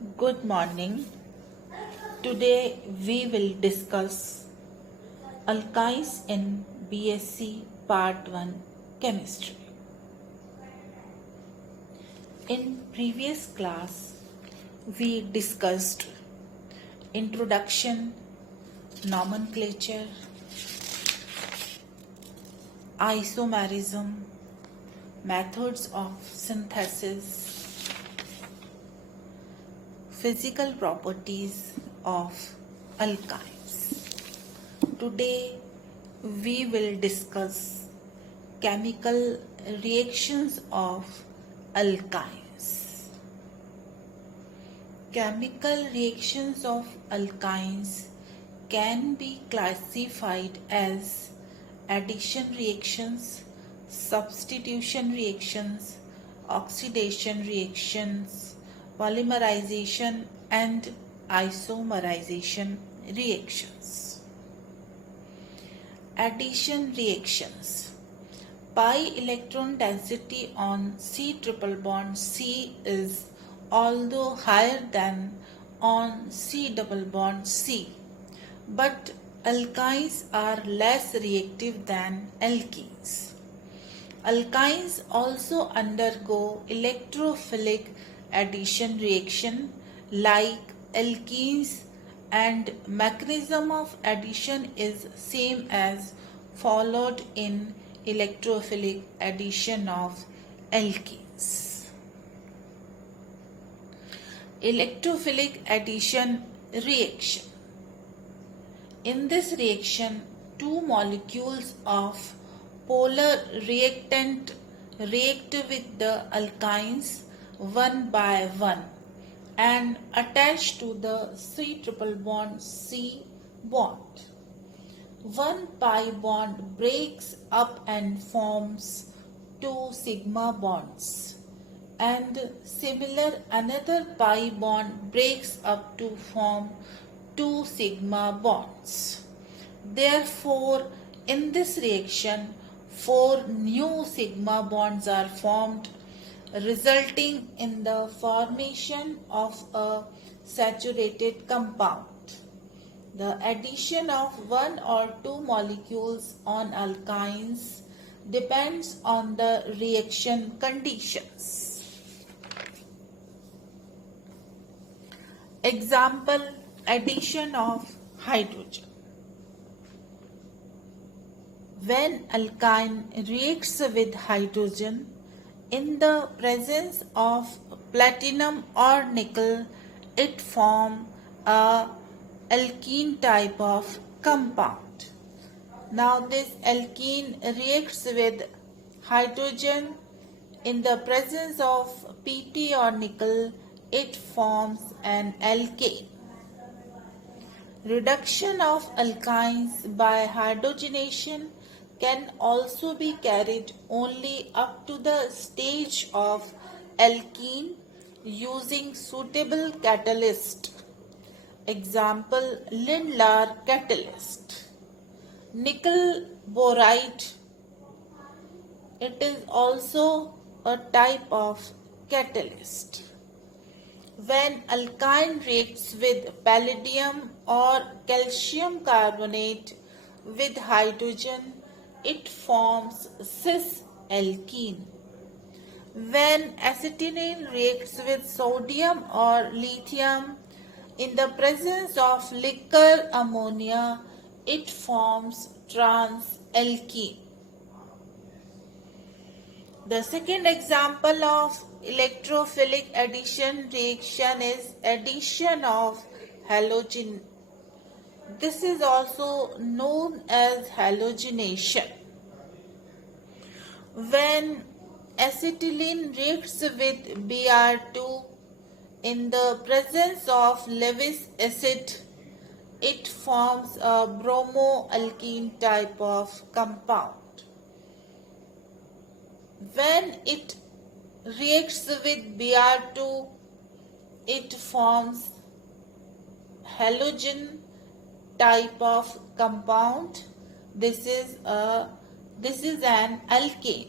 Good morning. Today we will discuss alkynes in B.sc Part 1 Chemistry. In previous class we discussed introduction, nomenclature, isomerism, methods of synthesis, physical properties of alkynes. Today we will discuss chemical reactions of alkynes. Chemical reactions of alkynes can be classified as addition reactions, substitution reactions, oxidation reactions, polymerization and isomerization reactions. Addition reactions. Pi electron density on C triple bond C is although higher than on C double bond C, but alkynes are less reactive than alkenes. Alkynes also undergo electrophilic addition reaction like alkenes, and mechanism of addition is same as followed in electrophilic addition of alkenes. Electrophilic addition reaction. In this reaction, two molecules of polar reactant react with the alkynes one by one and attach to the C triple bond C bond. One pi bond breaks up and forms two sigma bonds, and similar another pi bond breaks up to form two sigma bonds. Therefore, in this reaction, four new sigma bonds are formed, resulting in the formation of a saturated compound. The addition of one or two molecules on alkynes depends on the reaction conditions. Example: addition of hydrogen. When alkyne reacts with hydrogen in the presence of platinum or nickel, it forms a alkene type of compound. Now this alkene reacts with hydrogen in the presence of Pt or nickel, it forms an alkane. Reduction of alkynes by hydrogenation can also be carried only up to the stage of alkene using suitable catalyst. Example: Lindlar catalyst. Nickel boride, it is also a type of catalyst. When alkyne reacts with palladium or calcium carbonate with hydrogen, it forms cis alkene. When acetylene reacts with sodium or lithium in the presence of liquor ammonia, it forms trans alkene. The second example of electrophilic addition reaction is addition of halogen. This is also known as halogenation. When acetylene reacts with Br2 in the presence of Lewis acid, it forms a bromoalkene type of compound. When it reacts with Br2, it forms halogen type of compound. This is an alkane.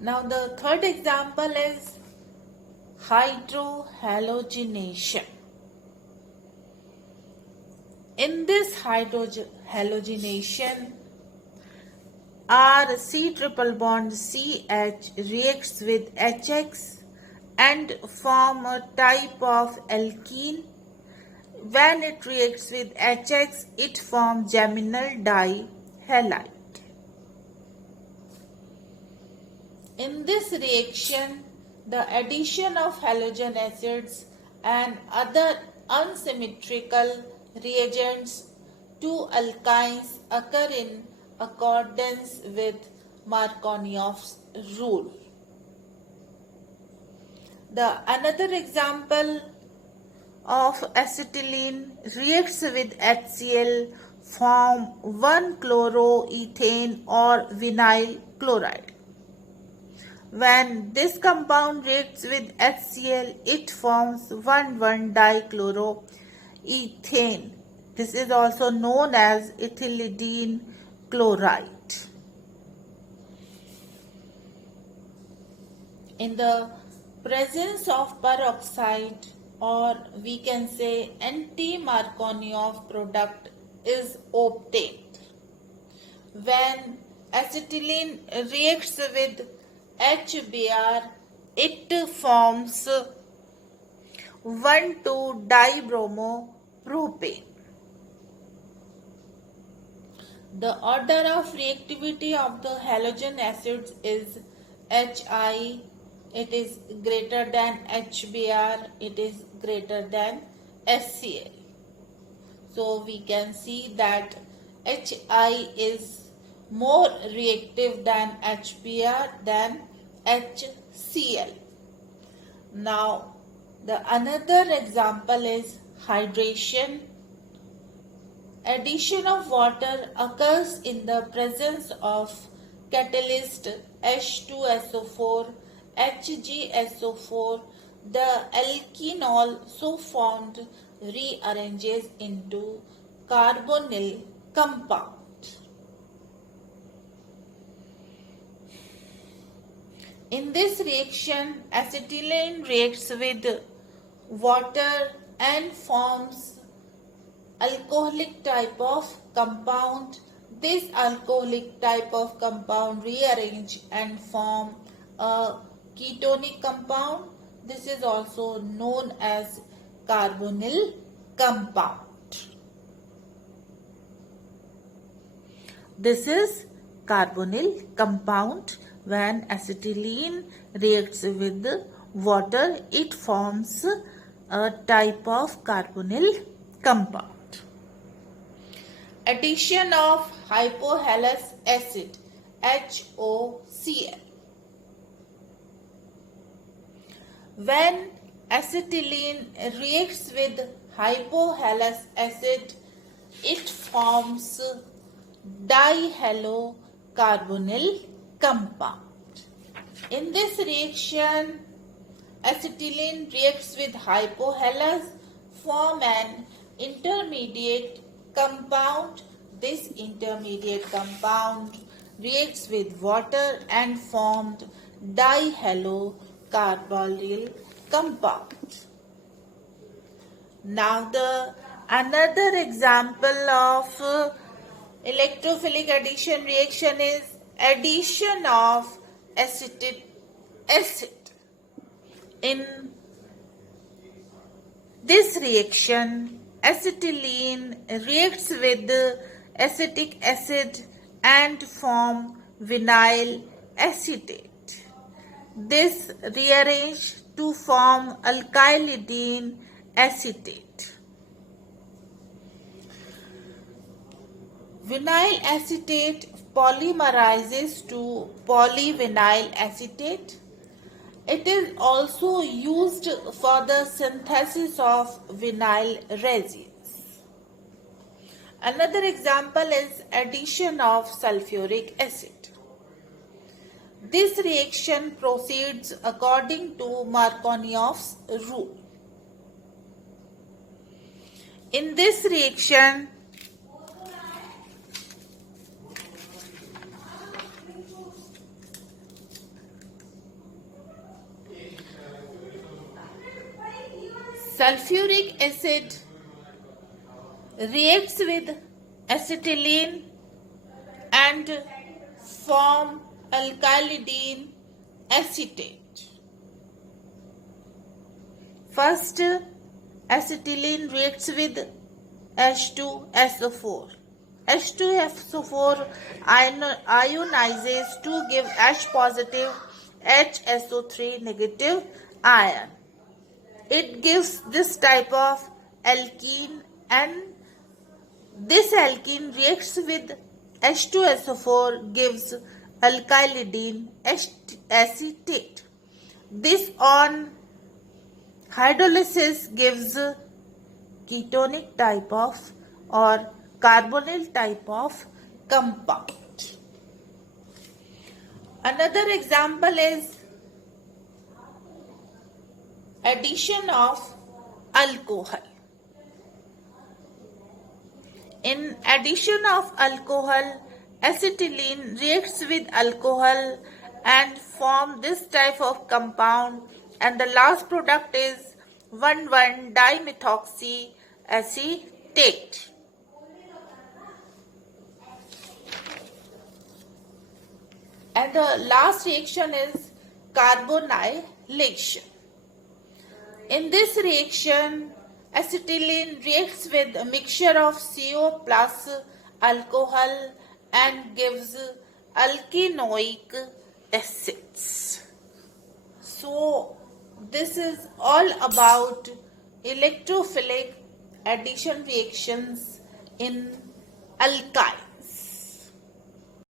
Now the third example is hydrohalogenation. In this hydrohalogenation, our C triple bond CH reacts with HX and form a type of alkene. When it reacts with HX, it forms geminal dihalide. In this reaction, the addition of halogen acids and other unsymmetrical reagents to alkynes occur in accordance with Markovnikov's rule. Another example of acetylene reacts with HCl, form 1-chloroethane or vinyl chloride. When this compound reacts with HCl, it forms 1,1-dichloroethane. This is also known as ethylidene chloride. In the presence of peroxide, or we can say anti-Markovnikov product is obtained. When acetylene reacts with HBr, it forms 1,2-dibromopropane. The order of reactivity of the halogen acids is HI, it is greater than HBr, it is greater than HCl. So we can see that HI is more reactive than HBr than HCl. Now the another example is hydration. Addition of water occurs in the presence of catalyst H2SO4, HgSO4. The alkene so formed rearranges into carbonyl compound. In this reaction, acetylene reacts with water and forms alcoholic type of compound. This alcoholic type of compound rearrange and form a ketonic compound. This is also known as carbonyl compound. This is carbonyl compound. When acetylene reacts with water, it forms a type of carbonyl compound. Addition of hypohalous acid HOCl. When acetylene reacts with hypohalous acid, it forms dihalocarbonyl compound. In this reaction, acetylene reacts with hypohalous, form an intermediate compound. This intermediate compound reacts with water and formed dihalocarbonyl compound. Now the another example of electrophilic addition reaction is addition of acetic acid. In this reaction, acetylene reacts with acetic acid and form vinyl acetate. This rearranges to form alkylidene acetate. Vinyl acetate polymerizes to polyvinyl acetate. It is also used for the synthesis of vinyl resins. Another example is addition of sulfuric acid. This reaction proceeds according to Markovnikov's rule. In this reaction, Sulfuric acid reacts with acetylene and form alkylidene acetate. First, acetylene reacts with H2SO4. H2SO4 ionizes to give H positive HSO3 negative ion. It gives this type of alkene, and this alkene reacts with H2SO4 gives alkylidene acetate. This on hydrolysis gives ketonic type of or carbonyl type of compound. Another example is addition of alcohol. In addition of alcohol, acetylene reacts with alcohol and form this type of compound, and the last product is 1,1-dimethoxy acetate. And the last reaction is carbonylation. In this reaction, acetylene reacts with a mixture of CO plus alcohol and gives alkenoic acids. So, this is all about electrophilic addition reactions in alkyne.